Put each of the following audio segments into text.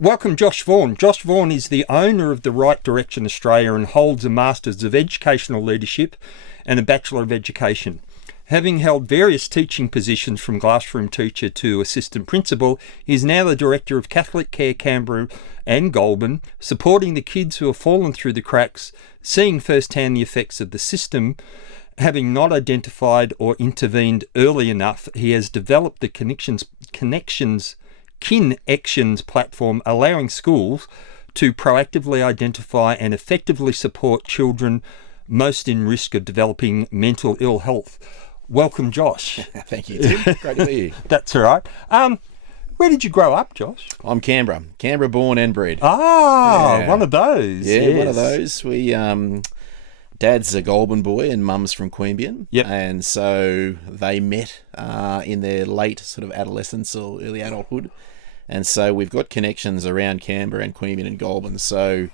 Welcome Josh Vaughan. Josh Vaughan is the owner of the Right Direction Australia and holds a Masters of Educational Leadership and a Bachelor of Education. Having held various teaching positions from classroom teacher to assistant principal, he is now the Director of CatholicCare Canberra and Goulburn, supporting the kids who have fallen through the cracks, seeing firsthand the effects of the system. Having not identified or intervened early enough, he has developed the Kinnections platform, allowing schools to proactively identify and effectively support children most in risk of developing mental ill health. Welcome, Josh. Thank you, Tim. Great to be here. That's all right. Where did you grow up, Josh? I'm Canberra born and bred. Yeah. One of those. Yeah, yes. One of those. We Dad's a Goulburn boy and Mum's from Queanbeyan. Yep. And so they met in their late sort of adolescence or early adulthood. And so we've got connections around Canberra and Queanbeyan and Goulburn. So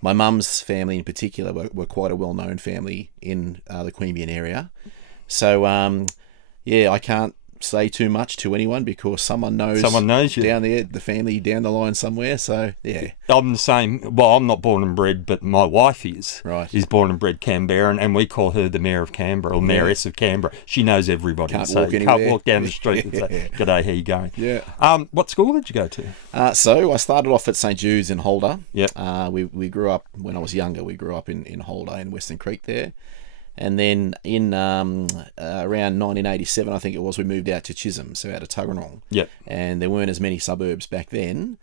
my mum's family in particular were quite a well-known family in the Queanbeyan area. So, I can't say too much to anyone because someone knows you down there, the family down the line somewhere. So, yeah. I'm the same. Well, I'm not born and bred, but my wife is. Right. Is born and bred Canberran, and we call her the Mayor of Canberra, or Mayoress of Canberra. She knows everybody. Can't so walk you anywhere. can't walk down the street and say, "G'day, how you going?" Yeah. What school did you go to? So I started off at St. Jude's in Holder. Yep. We grew up, when I was younger, we grew up in Holder in Western Creek there. And then in around 1987, I think it was, we moved out to Chisholm, so out of Tuggeranong. Yep. And there weren't as many suburbs back then.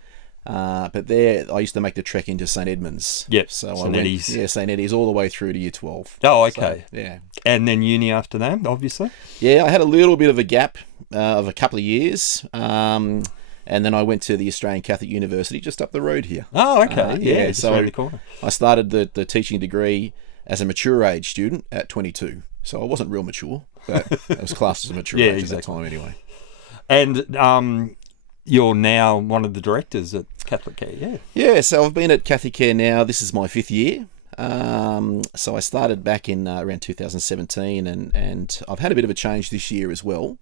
But there, I used to make the trek into St. Edmunds. Yep. So St. Eddie's. Yeah, St. Eddie's all the way through to Year 12. Oh, okay. So, yeah. And then uni after that, obviously? Yeah, I had a little bit of a gap of a couple of years. And then I went to the Australian Catholic University just up the road here. Oh, okay. Just so around the corner. I started the teaching degree as a mature age student at 22. So I wasn't real mature, but it was classed as a mature age at that time anyway. And you're now one of the directors at CatholicCare, yeah? Yeah, so I've been at CatholicCare now. This is my 5th year. So I started back in around 2017, and I've had a bit of a change this year as well.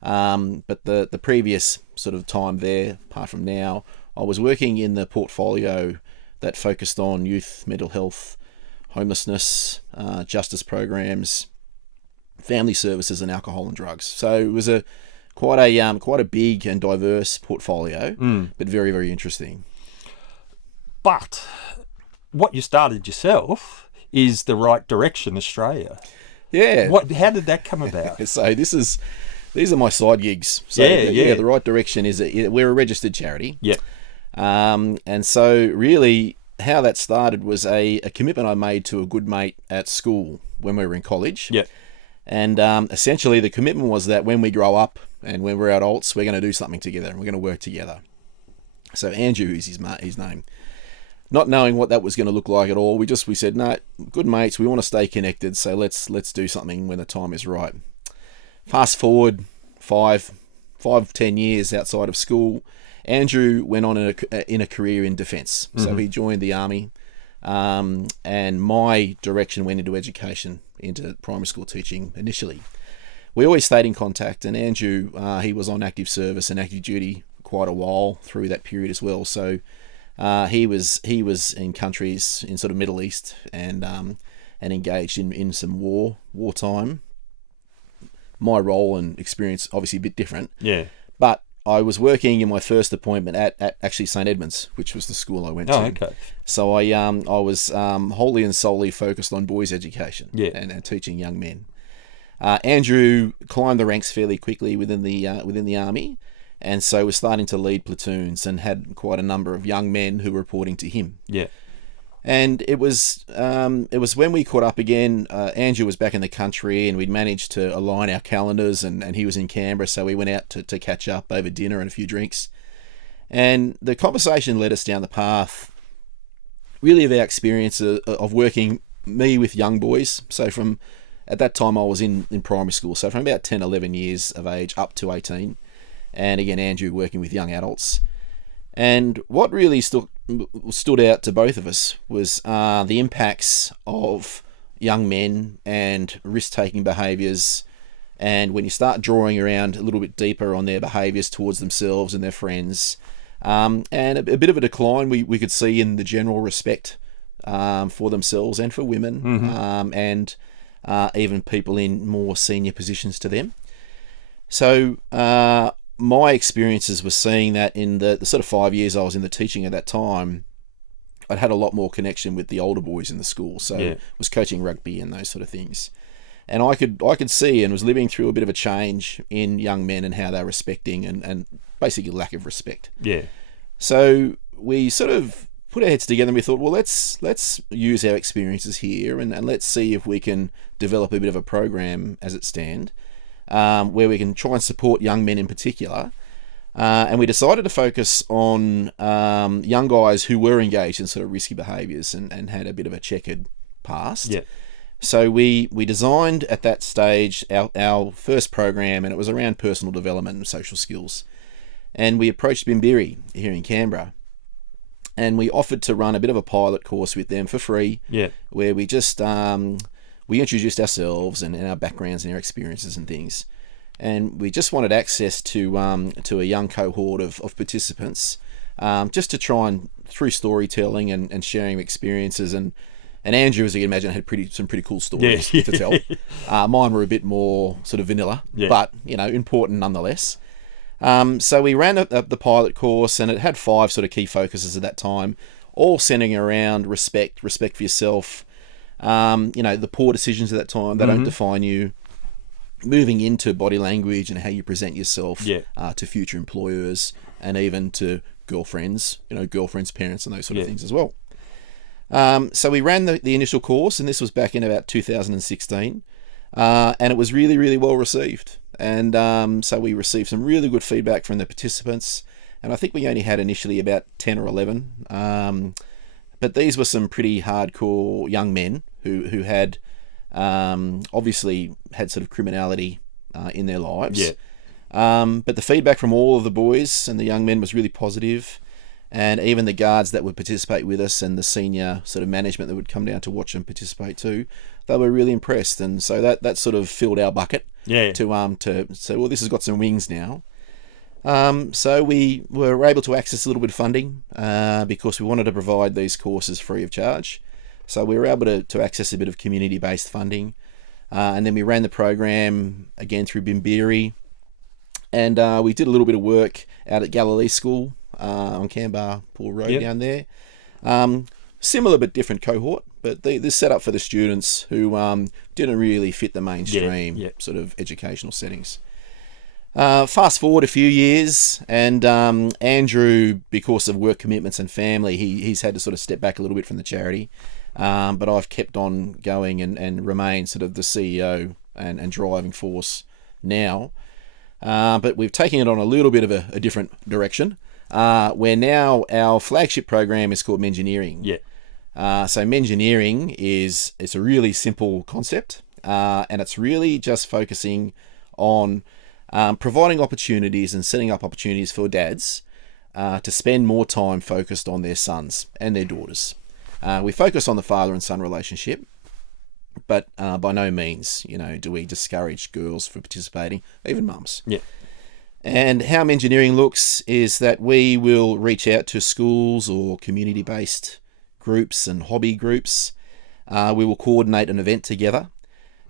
But the previous sort of time there, apart from now, I was working in the portfolio that focused on youth mental health, homelessness, justice programs, family services, and alcohol and drugs. So it was quite a big and diverse portfolio, but very, very interesting. But what you started yourself is the Right Direction Australia. Yeah. How did that come about? So these are my side gigs. So yeah. The Right Direction we're a registered charity. Yeah. And so really how that started was a commitment I made to a good mate at school when we were in college. Yeah. And essentially the commitment was that when we grow up and when we're adults, we're going to do something together and we're going to work together. So Andrew is his name. Not knowing what that was going to look like at all, we said, no, good mates, we want to stay connected, so let's do something when the time is right. Fast forward 5-10 years outside of school, Andrew went on in a career in defence. So he joined the army, and my direction went into education, into primary school teaching initially. We always stayed in contact, and Andrew, he was on active service and active duty quite a while through that period as well. So he was in countries in sort of Middle East and engaged in some wartime. My role and experience obviously a bit different. Yeah. But I was working in my first appointment at actually St. Edmunds, which was the school I went to. Oh, okay. So I was wholly and solely focused on boys' education and teaching young men. Andrew climbed the ranks fairly quickly within the army, and so was starting to lead platoons and had quite a number of young men who were reporting to him. Yeah. And it was when we caught up again. Andrew was back in the country, and we'd managed to align our calendars, and he was in Canberra, so we went out to catch up over dinner and a few drinks. And the conversation led us down the path, really, of our experience of working, me with young boys. So at that time I was in primary school, so from about 10, 11 years of age up to 18. And again, Andrew working with young adults. And what really stood out to both of us was the impacts of young men and risk-taking behaviours. And when you start drawing around a little bit deeper on their behaviours towards themselves and their friends, And a bit of a decline we could see in the general respect for themselves and for women, and even people in more senior positions to them. So my experiences were seeing that in the sort of 5 years I was in the teaching at that time, I'd had a lot more connection with the older boys in the school. So was coaching rugby and those sort of things. And I could see and was living through a bit of a change in young men and how they're respecting and basically lack of respect. Yeah. So we sort of put our heads together and we thought, well, let's use our experiences here and let's see if we can develop a bit of a program as it stands, where we can try and support young men in particular. And we decided to focus on young guys who were engaged in sort of risky behaviours and had a bit of a checkered past. Yeah. So we designed at that stage our first program, and it was around personal development and social skills. And we approached Bimbiri here in Canberra, and we offered to run a bit of a pilot course with them for free, where we just we introduced ourselves and our backgrounds and our experiences and things. And we just wanted access to a young cohort of participants, just to try and, through storytelling and sharing experiences. And Andrew, as you can imagine, had some pretty cool stories to tell. Mine were a bit more sort of vanilla, but important nonetheless. So we ran the pilot course, and it had 5 sort of key focuses at that time, all centering around respect for yourself, the poor decisions at that time, they don't define you, moving into body language and how you present yourself to future employers and even to girlfriends, parents and those sort of things as well. So we ran the initial course, and this was back in about 2016, and it was really, really well received. And so we received some really good feedback from the participants, and I think we only had initially about 10 or 11. But these were some pretty hardcore young men who had obviously had sort of criminality in their lives. But the feedback from all of the boys and the young men was really positive, and even the guards that would participate with us and the senior sort of management that would come down to watch them participate too, they were really impressed. And so that sort of filled our bucket to say, well, this has got some wings now. So we were able to access a little bit of funding because we wanted to provide these courses free of charge. So we were able to access a bit of community-based funding. And then we ran the program again through Bimbiri. And we did a little bit of work out at Galilee School on Canberra Pool Road down there. Similar but different cohort, but this set up for the students who didn't really fit the mainstream sort of educational settings. Fast forward a few years, and Andrew, because of work commitments and family, he's had to sort of step back a little bit from the charity. But I've kept on going and remain sort of the CEO and driving force now. But we've taken it on a little bit of a different direction, where now our flagship program is called Mengineering. So Mengineering it's a really simple concept, and it's really just focusing on providing opportunities and setting up opportunities for dads to spend more time focused on their sons and their daughters. We focus on the father and son relationship, but by no means, do we discourage girls from participating, even mums. And how Mengineering looks is that we will reach out to schools or community-based groups and hobby groups. We will coordinate an event together,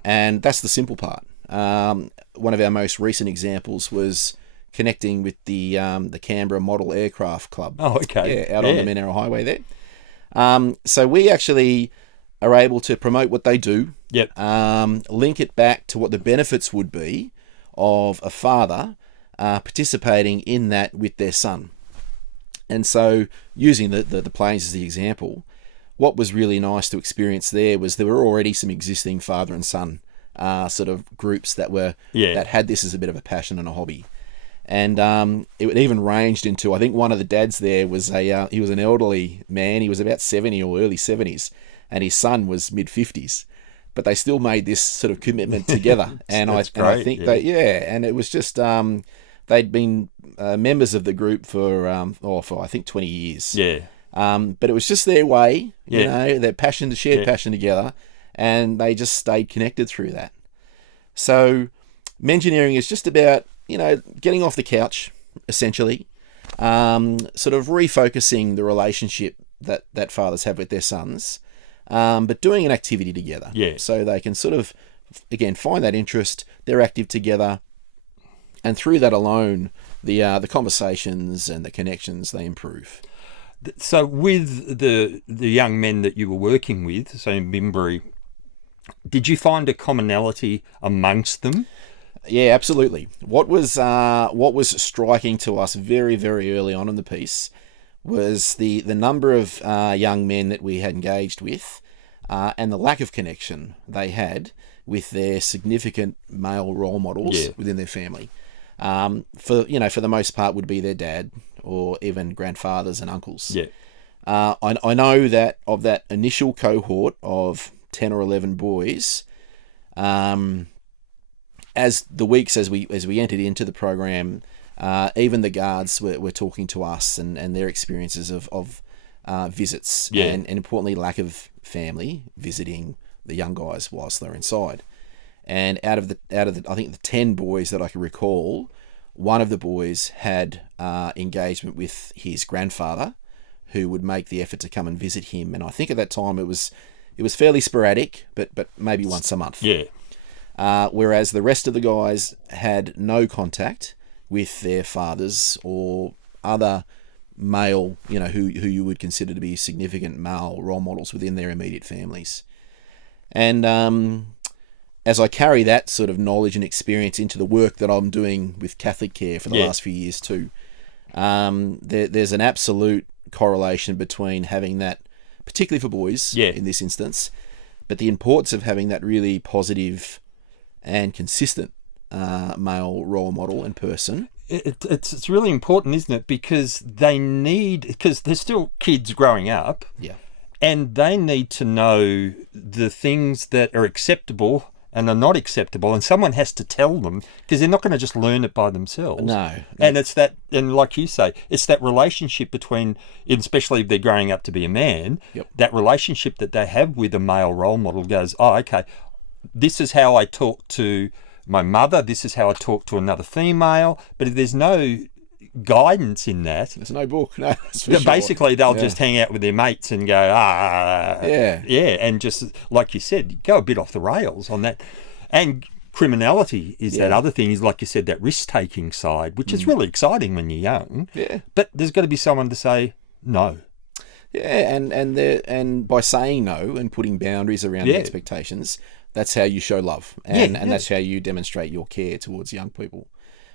and that's the simple part. One of our most recent examples was connecting with the Canberra Model Aircraft Club. Oh, okay. Out on the Mengineering Highway there. So we actually are able to promote what they do. Link it back to what the benefits would be of a father participating in that with their son. And so, using the planes as the example, what was really nice to experience there was there were already some existing father and son sort of groups that had this as a bit of a passion and a hobby. And it even ranged into, I think one of the dads there was he was an elderly man. He was about 70 or early 70s, and his son was mid 50s. But they still made this sort of commitment together. And I think and it was just they'd been members of the group for I think 20 years. But it was just their way, their passion, shared passion together, and they just stayed connected through that. So Mengineering is just about getting off the couch, essentially, sort of refocusing the relationship that fathers have with their sons, but doing an activity together. Yeah. So they can sort of, again, find that interest, they're active together, and through that alone, the conversations and the connections, they improve. So with the young men that you were working with, so in Bimbury, did you find a commonality amongst them? Yeah, absolutely. What was striking to us very, very early on in the piece was the number of young men that we had engaged with, and the lack of connection they had with their significant male role models within their family. For the most part, would be their dad or even grandfathers and uncles. Yeah. I know that of that initial cohort of 10 or 11 boys, as the weeks as we entered into the program, even the guards were talking to us and their experiences of visits, and importantly lack of family visiting the young guys whilst they're inside. And out of the I think the 10 boys that I can recall, one of the boys had engagement with his grandfather, who would make the effort to come and visit him. And I think at that time it was fairly sporadic, but maybe once a month. Yeah. Whereas the rest of the guys had no contact with their fathers or other male, who you would consider to be significant male role models within their immediate families. And as I carry that sort of knowledge and experience into the work that I'm doing with CatholicCare for the last few years too, there's an absolute correlation between having that, particularly for boys in this instance, but the importance of having that really positive and consistent male role model and person. It's really important, isn't it? Because they're still kids growing up. Yeah. And they need to know the things that are acceptable and are not acceptable, and someone has to tell them, because they're not going to just learn it by themselves. No. And it's that, and like you say, it's that relationship between, especially if they're growing up to be a man, that relationship that they have with a male role model goes, oh, okay, this is how I talk to my mother, this is how I talk to another female. But if there's no guidance in that, there's no book. No, that's for sure. Basically they'll just hang out with their mates and go and just like you said, go a bit off the rails on that. And criminality is that other thing, is like you said, that risk-taking side, which is really exciting when you're young. But there's got to be someone to say no. And by saying no and putting boundaries around the expectations, that's how you show love, and that's how you demonstrate your care towards young people.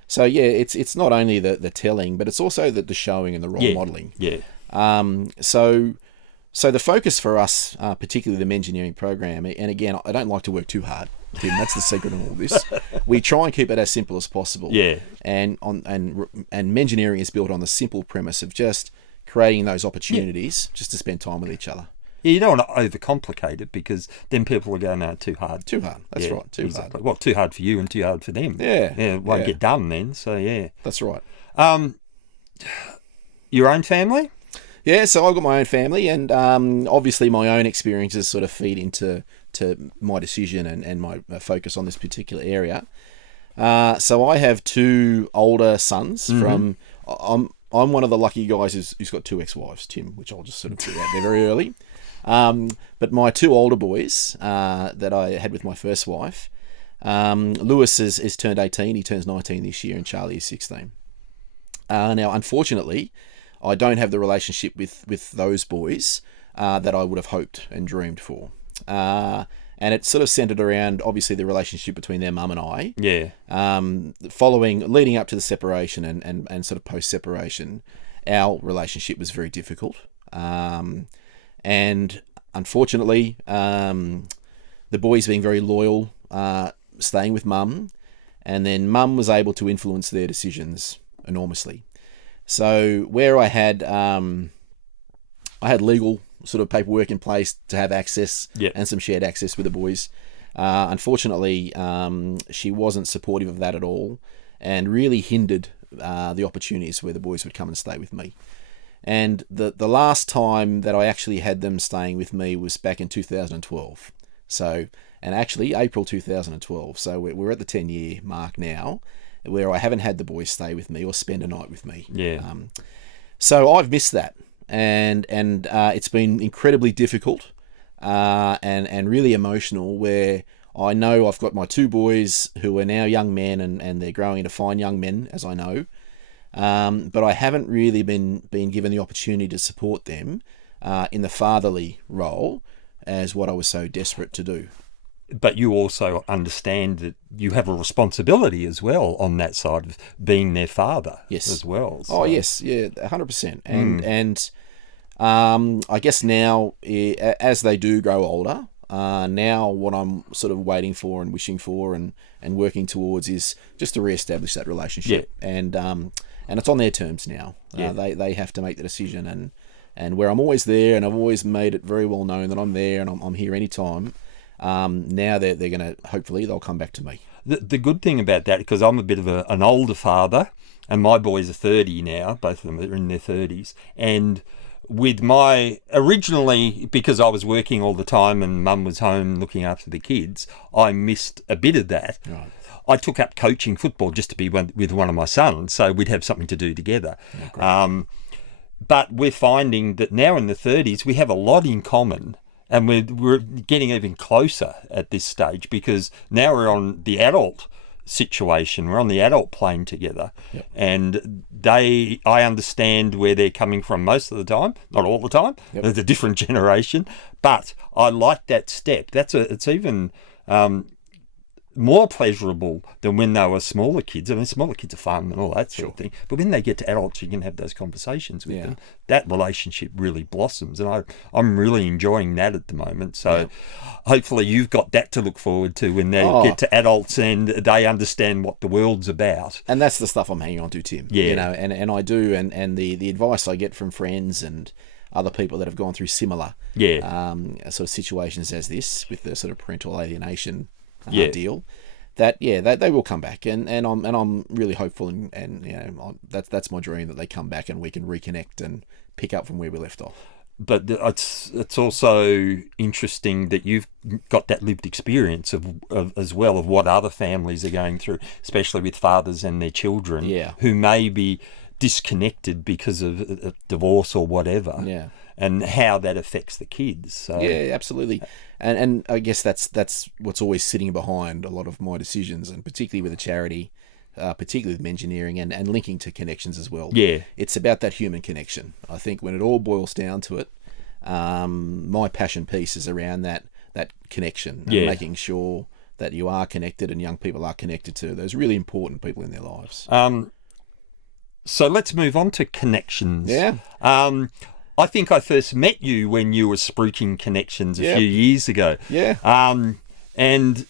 So it's not only the telling, but it's also the showing and the role modelling. So the focus for us, particularly the Mengineering program, and again, I don't like to work too hard, Tim. That's the secret of all this. We try and keep it as simple as possible. And Mengineering is built on the simple premise of just creating those opportunities just to spend time with each other. You don't want to overcomplicate it, because then people will go, no, too hard. Too hard. That's right. Too hard. Well, too hard for you and too hard for them. It won't get done then. So that's right. Your own family? Yeah, so I've got my own family, and obviously my own experiences sort of feed into my decision and my focus on this particular area. So I have 2 older sons. From I'm one of the lucky guys who's got 2 ex-wives, Tim, which I'll just sort of put out there very early. But my 2 older boys that I had with my first wife, Lewis is turned 18, he turns 19 this year, and Charlie is 16. Now, unfortunately, I don't have the relationship with those boys that I would have hoped and dreamed for. And it's sort of centered around, obviously, the relationship between their mum and I. Leading up to the separation and sort of post-separation, our relationship was very difficult. And unfortunately, the boys being very loyal, staying with mum, and then mum was able to influence their decisions enormously. So where I had legal sort of paperwork in place to have access and some shared access with the boys, unfortunately, she wasn't supportive of that at all, and really hindered the opportunities where the boys would come and stay with me. And the last time that I actually had them staying with me was back in 2012. So, and actually April 2012. So we're at the 10-year mark now, where I haven't had the boys stay with me or spend a night with me. So I've missed that, and it's been incredibly difficult, and really emotional. Where I know I've got my two boys who are now young men, and they're growing into fine young men, as I know. But I haven't really been given the opportunity to support them in the fatherly role as what I was so desperate to do. But you also understand that you have a responsibility as well on that side of being their father. Yes. As well. So. Oh yes, yeah, 100%. And I guess now, as they do grow older, now what I'm sort of waiting for and wishing for and working towards is just to reestablish that relationship. Yeah. And it's on their terms now. Yeah. They have to make the decision, and where I'm always there, and I've always made it very well known that I'm there and I'm here anytime. Now they're going to, hopefully they'll come back to me. The good thing about that, because I'm a bit of an older father, and my boys are 30 now, both of them are in their 30s, and with originally, because I was working all the time and mum was home looking after the kids, I missed a bit of that. Right. I took up coaching football just to be with one of my sons, so we'd have something to do together. Yeah, but we're finding that now in the 30s, we have a lot in common. And we're getting even closer at this stage, because now we're on the adult situation. We're on the adult plane together. Yep. And I understand where they're coming from most of the time, not all the time. Yep. There's a different generation. But I like that step. It's even more pleasurable than when they were smaller kids. I mean, smaller kids are fun and all that sort of thing. But when they get to adults, you can have those conversations with them. That relationship really blossoms. And I'm really enjoying that at the moment. So hopefully you've got that to look forward to when they get to adults and they understand what the world's about. And that's the stuff I'm hanging on to, Tim. Yeah. You know, and I do. And the advice I get from friends and other people that have gone through similar sort of situations as this, with the sort of parental alienation deal, that they will come back, and I'm really hopeful, and you know, that's my dream, that they come back and we can reconnect and pick up from where we left off. But it's also interesting that you've got that lived experience of as well of what other families are going through, especially with fathers and their children who may be disconnected because of divorce or whatever, and how that affects the kids. So. Yeah, absolutely. And I guess that's what's always sitting behind a lot of my decisions, and particularly with a charity, particularly with Mengineering and linking to Kinnections as well. Yeah. It's about that human connection. I think when it all boils down to it, my passion piece is around that connection, and making sure that you are connected and young people are connected to those really important people in their lives. So let's move on to Kinnections. Yeah. I think I first met you when you were spruiking Kinnections a few years ago. Yeah. And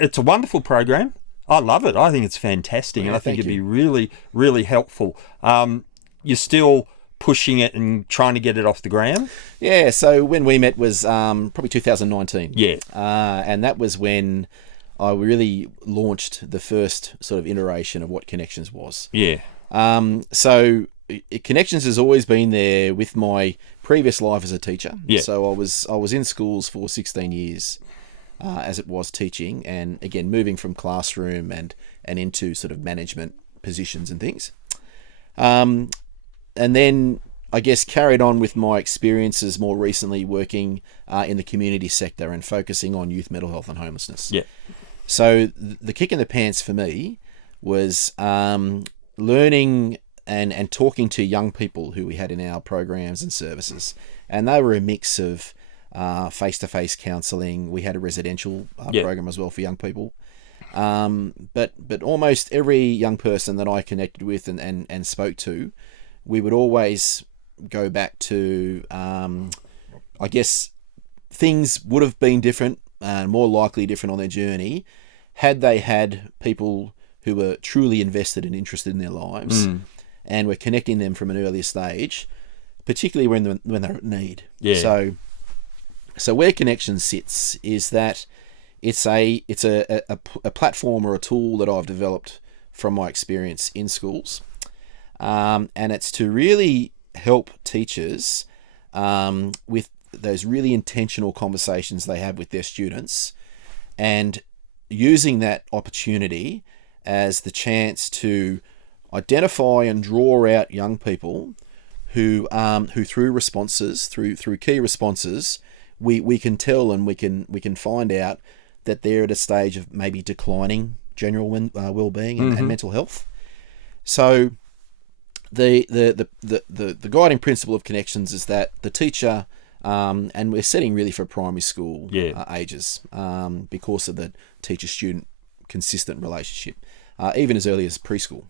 it's a wonderful program. I love it. I think it's fantastic, and I think it'd be really, really helpful. You're still pushing it and trying to get it off the ground? Yeah, so when we met was probably 2019. Yeah. And that was when I really launched the first sort of iteration of what Kinnections was. Yeah. So Kinnections has always been there with my previous life as a teacher. Yeah. So I was in schools for 16 years as it was teaching, and again moving from classroom and into sort of management positions and things. And then I guess carried on with my experiences more recently working in the community sector and focusing on youth mental health and homelessness. Yeah. So the kick in the pants for me was learning and talking to young people who we had in our programs and services. And they were a mix of face-to-face counselling. We had a residential program as well for young people. But almost every young person that I connected with and spoke to, we would always go back to, I guess, things would have been different, more likely different on their journey, had they had people who were truly invested and interested in their lives and were connecting them from an earlier stage, particularly when they're at need. Yeah. So where Kinnections sits is that it's a platform or a tool that I've developed from my experience in schools, and it's to really help teachers with those really intentional conversations they have with their students, and using that opportunity as the chance to identify and draw out young people who through responses, through key responses, we can tell and we can find out that they're at a stage of maybe declining general well-being and mental health. So the guiding principle of Kinnections is that the teacher, and we're setting really for primary school ages, because of the teacher-student consistent relationship, even as early as preschool.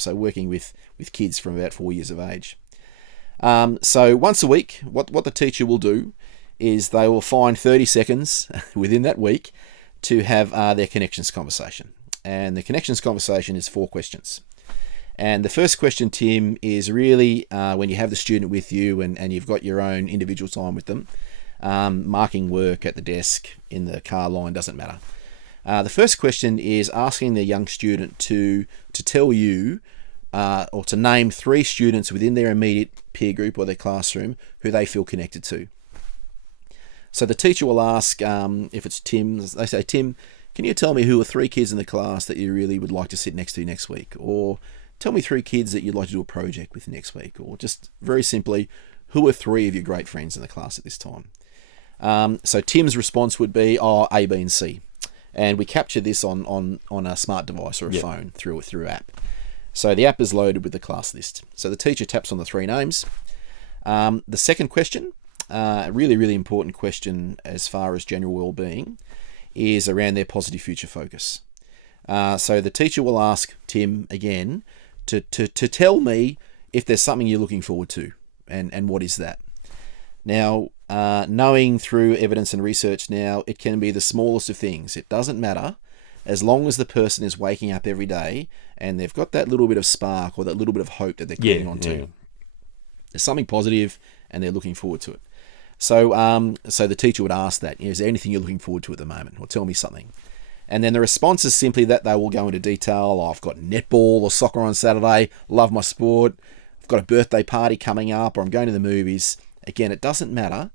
So working with kids from about 4 years of age. So once a week, what the teacher will do is they will find 30 seconds within that week to have their Kinnections conversation. And the Kinnections conversation is 4 questions. And the first question, Tim, is really when you have the student with you and you've got your own individual time with them, marking work at the desk, in the car line, doesn't matter. The first question is asking the young student to tell you or to name 3 students within their immediate peer group or their classroom who they feel connected to. So the teacher will ask, if it's Tim, they say, Tim, can you tell me who are 3 kids in the class that you really would like to sit next to next week? Or tell me 3 kids that you'd like to do a project with next week. Or just very simply, who are 3 of your great friends in the class at this time? So Tim's response would be, A, B, and C. And we capture this on a smart device or a phone through app. So the app is loaded with the class list. So the teacher taps on the 3 names. The second question, a really, really important question as far as general well-being, is around their positive future focus. So the teacher will ask Tim again to tell me if there's something you're looking forward to, and what is that. Now, knowing through evidence and research now, it can be the smallest of things. It doesn't matter, as long as the person is waking up every day and they've got that little bit of spark or that little bit of hope that they're clinging on to. There's something positive and they're looking forward to it. So so the teacher would ask that, is there anything you're looking forward to at the moment? Or tell me something. And then the response is simply that they will go into detail. I've got netball or soccer on Saturday, love my sport, I've got a birthday party coming up, or I'm going to the movies. Again, it doesn't matter,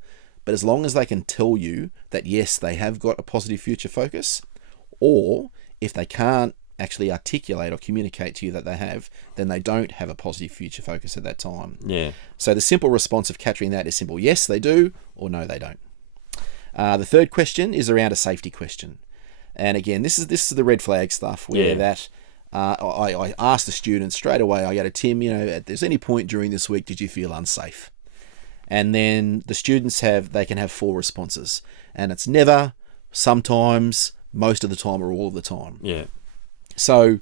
but as long as they can tell you that, yes, they have got a positive future focus, or if they can't actually articulate or communicate to you that they have, then they don't have a positive future focus at that time. Yeah. So the simple response of capturing that is simple. Yes, they do, or no, they don't. The third question is around a safety question. And again, this is the red flag stuff where that I ask the students straight away, I go to Tim, at there's any point during this week, did you feel unsafe? And then the students they can have 4 responses. And it's never, sometimes, most of the time, or all of the time. Yeah. So,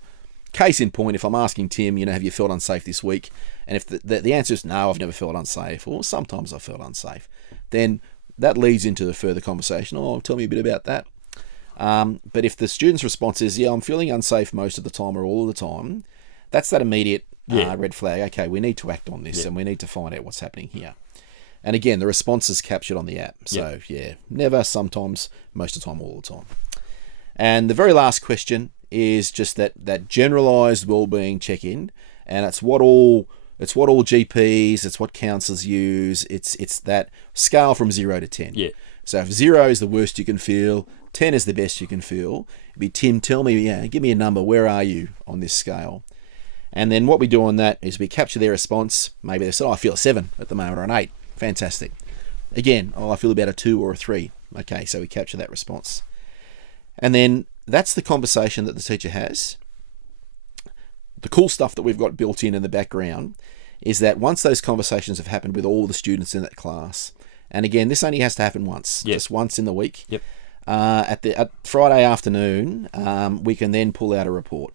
case in point, if I'm asking Tim, have you felt unsafe this week? And if the answer is no, I've never felt unsafe, or sometimes I've felt unsafe, then that leads into the further conversation. Oh, tell me a bit about that. But if the student's response is, I'm feeling unsafe most of the time or all of the time, that's that immediate red flag. Okay, we need to act on this and we need to find out what's happening here. And again, the response is captured on the app. So never, sometimes, most of the time, all the time. And the very last question is just that generalized wellbeing check-in, and it's what all GPs, it's what counsellors use. It's that scale from 0 to 10. Yeah. So if 0 is the worst you can feel, 10 is the best you can feel, it'd be, Tim, tell me, give me a number. Where are you on this scale? And then what we do on that is we capture their response. Maybe they say, I feel a 7 at the moment, or an 8. Fantastic. Again, I feel about a 2 or a 3. Okay, so we capture that response. And then that's the conversation that the teacher has. The cool stuff that we've got built in the background is that once those conversations have happened with all the students in that class, and again, this only has to happen once, just once in the week. Yep. At Friday afternoon, we can then pull out a report.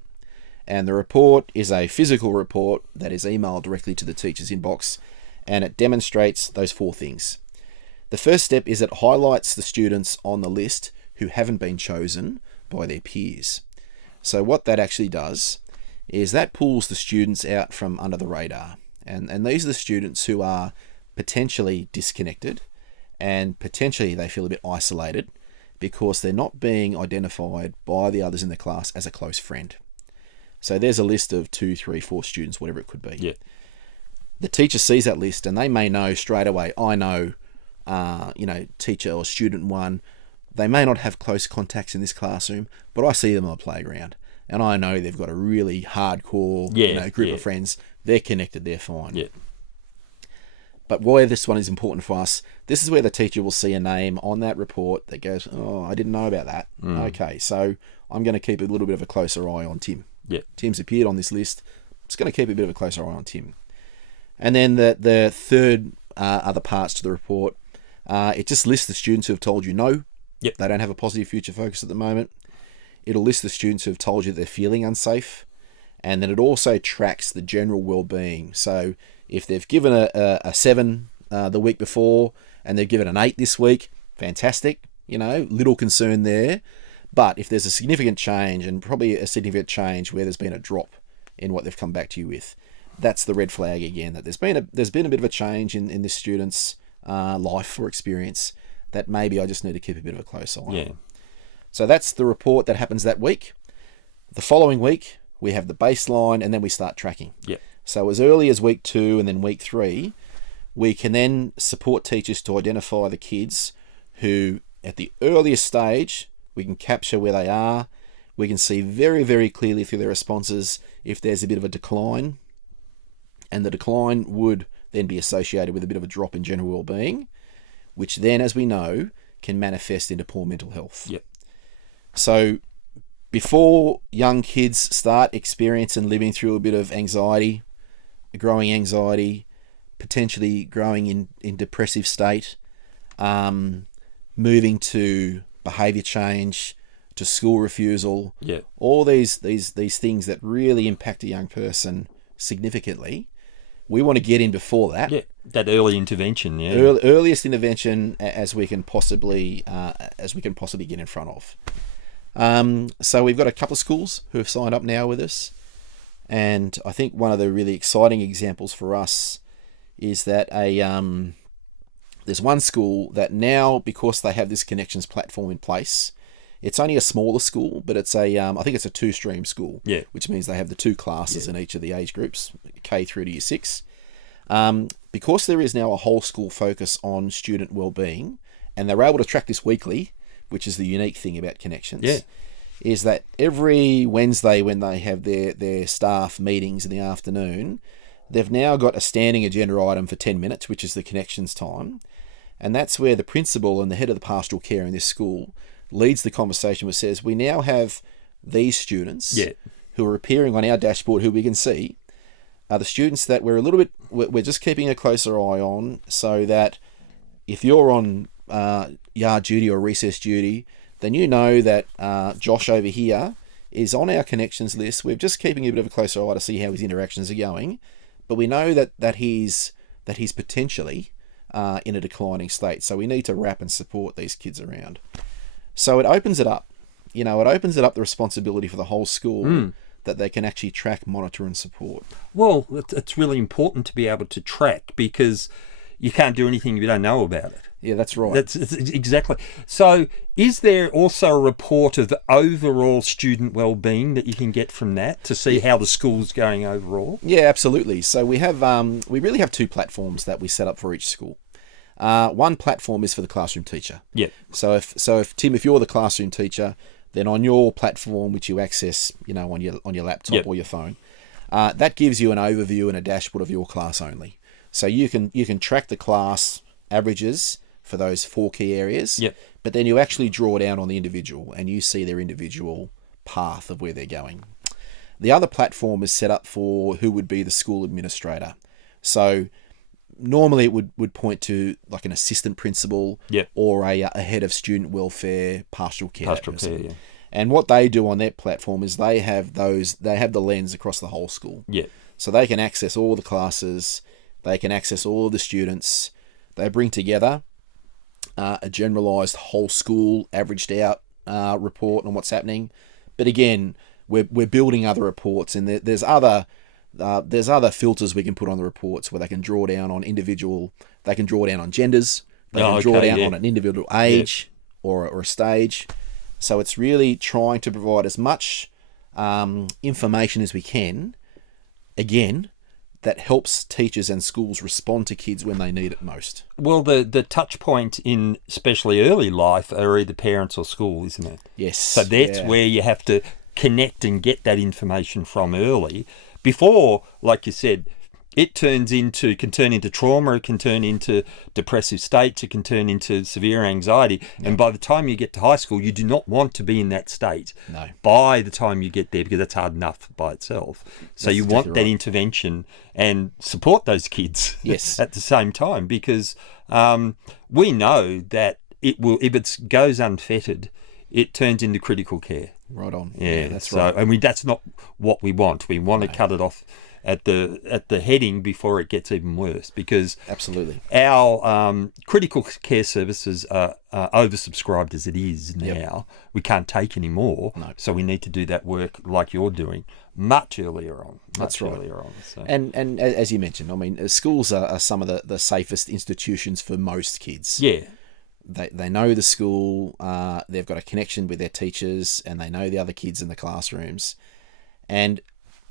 And the report is a physical report that is emailed directly to the teacher's inbox, and it demonstrates those 4 things. The first step is it highlights the students on the list who haven't been chosen by their peers. So what that actually does is that pulls the students out from under the radar. And these are the students who are potentially disconnected, and potentially they feel a bit isolated because they're not being identified by the others in the class as a close friend. So there's a list of 2, 3, 4 students, whatever it could be. Yeah. The teacher sees that list and they may know straight away, I know, teacher or student 1, they may not have close contacts in this classroom, but I see them on the playground and I know they've got a really hardcore group of friends. They're connected, they're fine. Yeah. But why this one is important for us, this is where the teacher will see a name on that report that goes, oh, I didn't know about that. Okay, so I'm going to keep a little bit of a closer eye on Tim. Yeah. Tim's appeared on this list. It's going to keep a bit of a closer eye on Tim. And then the third other parts to the report, it just lists the students who have told you no. Yep. They don't have a positive future focus at the moment. It'll list the students who have told you they're feeling unsafe. And then it also tracks the general well-being. So if they've given a 7 the week before and they've given an 8 this week, fantastic. Little concern there. But if there's a significant change, and probably a significant change where there's been a drop in what they've come back to you with, that's the red flag again, that there's been a bit of a change in this student's life or experience that maybe I just need to keep a bit of a close eye on. Yeah. So that's the report that happens that week. The following week, we have the baseline, and then we start tracking. Yeah. So as early as week 2 and then week 3, we can then support teachers to identify the kids who, at the earliest stage, we can capture where they are. We can see very, very clearly through their responses if there's a bit of a decline. And the decline would then be associated with a bit of a drop in general well-being, which then, as we know, can manifest into poor mental health. Yep. So before young kids start experiencing living through a bit of anxiety, growing anxiety, potentially growing in depressive state, moving to behaviour change, to school refusal, all these things that really impact a young person significantly, we want to get in before that. Yeah, that early intervention. Yeah, earliest intervention as we can possibly get in front of. So we've got a couple of schools who have signed up now with us, and I think one of the really exciting examples for us is that there's one school that now, because they have this Kinnections platform in place, it's only a smaller school, but it's I think it's a 2-stream school, which means they have the 2 classes in each of the age groups, K through to Year 6. Because there is now a whole school focus on student wellbeing, and they're able to track this weekly, which is the unique thing about Kinnections, is that every Wednesday when they have their staff meetings in the afternoon, they've now got a standing agenda item for 10 minutes, which is the Kinnections time. And that's where the principal and the head of the pastoral care in this school leads the conversation, which says, we now have these students who are appearing on our dashboard, who we can see are the students that we're just keeping a closer eye on, so that if you're on yard duty or recess duty, then you know that Josh over here is on our Kinnections list. We're just keeping a bit of a closer eye to see how his interactions are going, but we know that he's potentially in a declining state. So we need to wrap and support these kids around. So it opens it up. It opens it up the responsibility for the whole school that they can actually track, monitor, and support. Well, it's really important to be able to track, because you can't do anything if you don't know about it. Yeah, that's right. That's exactly. So is there also a report of the overall student wellbeing that you can get from that to see how the school's going overall? Yeah, absolutely. So we really have 2 platforms that we set up for each school. One platform is for the classroom teacher. Yeah. So if Tim, if you're the classroom teacher, then on your platform, which you access, on your laptop or your phone, that gives you an overview and a dashboard of your class only. So you can track the class averages for those 4 key areas. Yep. But then you actually draw down on the individual, and you see their individual path of where they're going. The other platform is set up for who would be the school administrator. So normally it would point to like an assistant principal or a head of student welfare, pastoral care. Yeah. And what they do on their platform is they have the lens across the whole school. Yeah. So they can access all the classes, they can access all of the students. They bring together a generalised whole school averaged out report on what's happening. But again, we're building other reports, and there's other filters we can put on the reports where they can draw down on individual. They can draw down on genders. They can draw down on an individual age or a stage. So it's really trying to provide as much information as we can, again, that helps teachers and schools respond to kids when they need it most. Well, the touch point in especially early life are either parents or school, isn't it? Yes. So that's where you have to connect and get that information from early, before, like you said, It can turn into trauma, it can turn into depressive states, it can turn into severe anxiety. Yeah. And by the time you get to high school, you do not want to be in that state. No. By the time you get there, because that's hard enough by itself. So you want that intervention and support those kids at the same time, because we know that it will, if it goes unfettered, it turns into critical care. Right on. Yeah, that's right. I mean, that's not what we want. We want to cut it off at the heading before it gets even worse, because absolutely our critical care services are oversubscribed as it is now. Yep. We can't take any more, so we need to do that work like you're doing much earlier on. That's right. Earlier on, so. And as you mentioned, I mean, schools are some of the safest institutions for most kids. Yeah. They know the school, they've got a connection with their teachers, and they know the other kids in the classrooms. And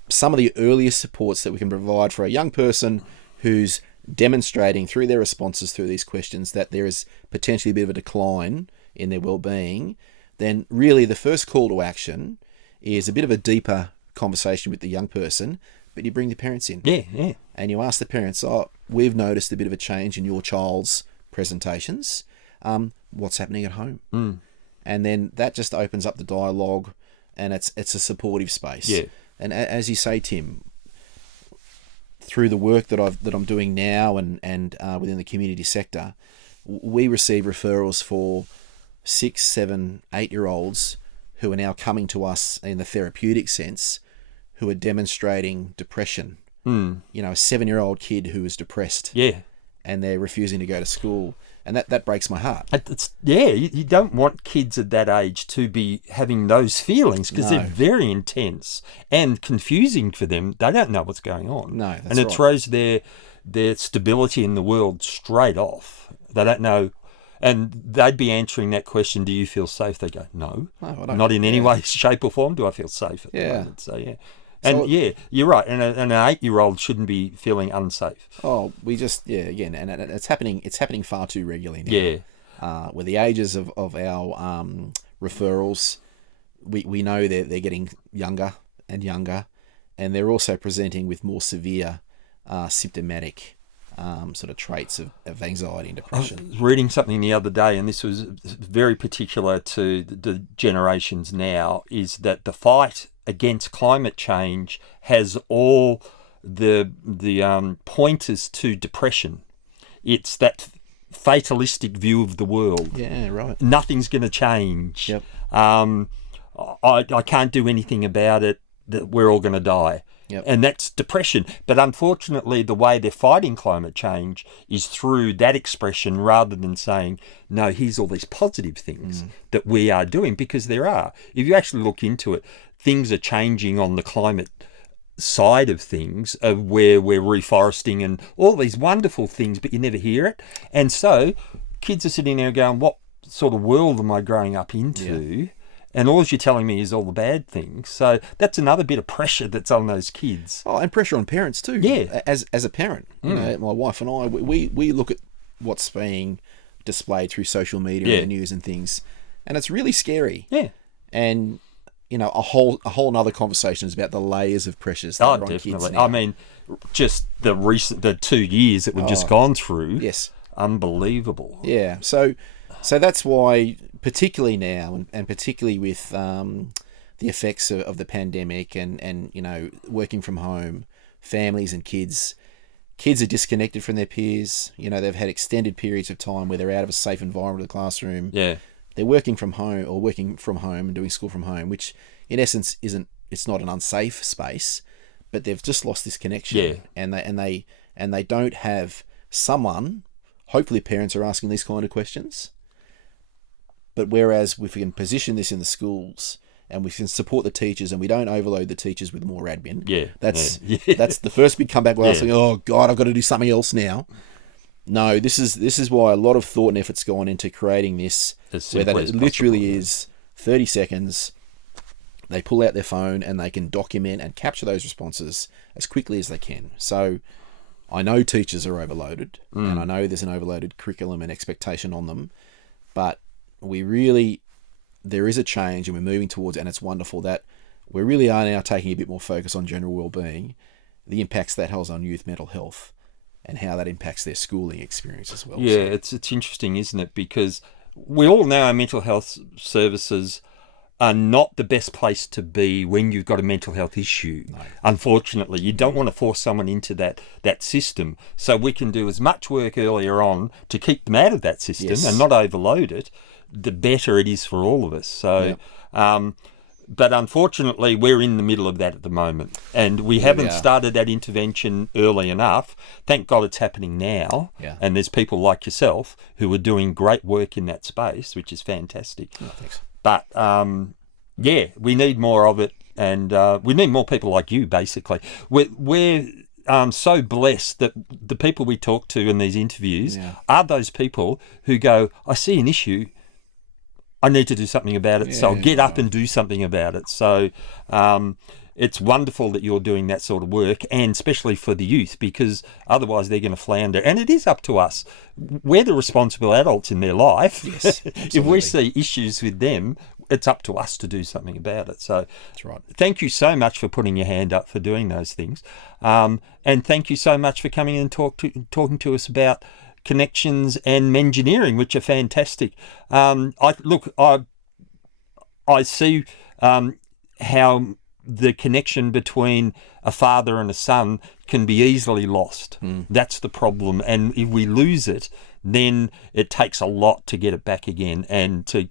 some of the earliest supports that we can provide for a young person who's demonstrating through their responses through these questions that there is potentially a bit of a decline in their well-being, then really the first call to action is a bit of a deeper conversation with the young person, but you bring the parents in. Yeah. And you ask the parents, we've noticed a bit of a change in your child's presentations. What's happening at home? Mm. And then that just opens up the dialogue, and it's a supportive space. Yeah. And as you say, Tim, through the work that I'm doing now and within the community sector, we receive referrals for 6, 7, 8-year-olds who are now coming to us in the therapeutic sense, who are demonstrating depression. Mm. You know, a 7-year-old kid who is depressed. Yeah. And they're refusing to go to school. And that breaks my heart. You don't want kids at that age to be having those feelings, because they're very intense and confusing for them. They don't know what's going on. No, that's and it throws their stability in the world straight off. They don't know. And they'd be answering that question, do you feel safe? They go, no I don't. Not in any way, shape or form do I feel safe at the moment. So, yeah. And you're right. And an 8-year-old shouldn't be feeling unsafe. Oh, again, and it's happening far too regularly now. Yeah. With the ages of our referrals, we know they're getting younger and younger, and they're also presenting with more severe symptomatic sort of traits of anxiety and depression. I was reading something the other day, and this was very particular to the generations now, is that the fight against climate change has all the pointers to depression. It's that fatalistic view of the world. Yeah, right. Nothing's going to change. Yep. I can't do anything about it. That we're all going to die. Yep. And that's depression. But unfortunately, the way they're fighting climate change is through that expression, rather than saying, no, here's all these positive things that we are doing, because there are. If you actually look into it, things are changing on the climate side of things, of where we're reforesting and all these wonderful things, but you never hear it. And so kids are sitting there going, what sort of world am I growing up into? Yeah. And all you're telling me is all the bad things. So that's another bit of pressure that's on those kids. Oh, and pressure on parents too. Yeah. As a parent, you know, my wife and I, we look at what's being displayed through social media and the news and things, and it's really scary. Yeah. And you know, a whole nother conversation is about the layers of pressures that are on kids now. I mean, just the 2 years that we've just gone through. Yes. Unbelievable. Yeah. So that's why, particularly now, and particularly with the effects of the pandemic and you know, working from home, families and kids are disconnected from their peers. You know, they've had extended periods of time where they're out of a safe environment of the classroom. Yeah. They're working from home and doing school from home, which in essence it's not an unsafe space, but they've just lost this connection. Yeah. And they don't have someone. Hopefully parents are asking these kind of questions. But whereas if we can position this in the schools and we can support the teachers and we don't overload the teachers with more admin, that's the first big comeback where I was like, oh God, I've got to do something else now. No, this is why a lot of thought and effort's gone into creating this, where that it literally is 30 seconds. They pull out their phone and they can document and capture those responses as quickly as they can. So I know teachers are overloaded, and I know there's an overloaded curriculum and expectation on them, but there is a change, and we're moving towards it, and it's wonderful that we really are now taking a bit more focus on general well-being, the impacts that has on youth mental health and how that impacts their schooling experience as well. Yeah, it's interesting, isn't it? Because we all know our mental health services are not the best place to be when you've got a mental health issue. No. Unfortunately, you don't want to force someone into that system. So we can do as much work earlier on to keep them out of that system and not overload it, the better it is for all of us. So, but unfortunately, we're in the middle of that at the moment, and we haven't started that intervention early enough. Thank God it's happening now, and there's people like yourself who are doing great work in that space, which is fantastic. Oh, thanks. But, we need more of it, and we need more people like you, basically. We're so blessed that the people we talk to in these interviews are those people who go, I see an issue, I need to do something about it, so I'll get up and do something about it. So it's wonderful that you're doing that sort of work, and especially for the youth, because otherwise they're going to flounder. And it is up to us. We're the responsible adults in their life. Yes, if we see issues with them, it's up to us to do something about it. So that's right. Thank you so much for putting your hand up for doing those things. And thank you so much for coming and talking to us about Kinnections and Mengineering, which are fantastic. I see how the connection between a father and a son can be easily lost. That's the problem, and if we lose it, then it takes a lot to get it back again, and to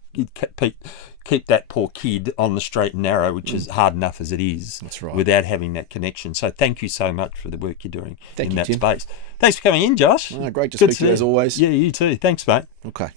keep that poor kid on the straight and narrow, which is hard enough as it is. That's right. Without having that connection. So thank you so much for the work you're doing in that Tim. space. Thanks for coming in, Josh. Great to speak to you as always. Yeah, you too. Thanks, mate. Okay.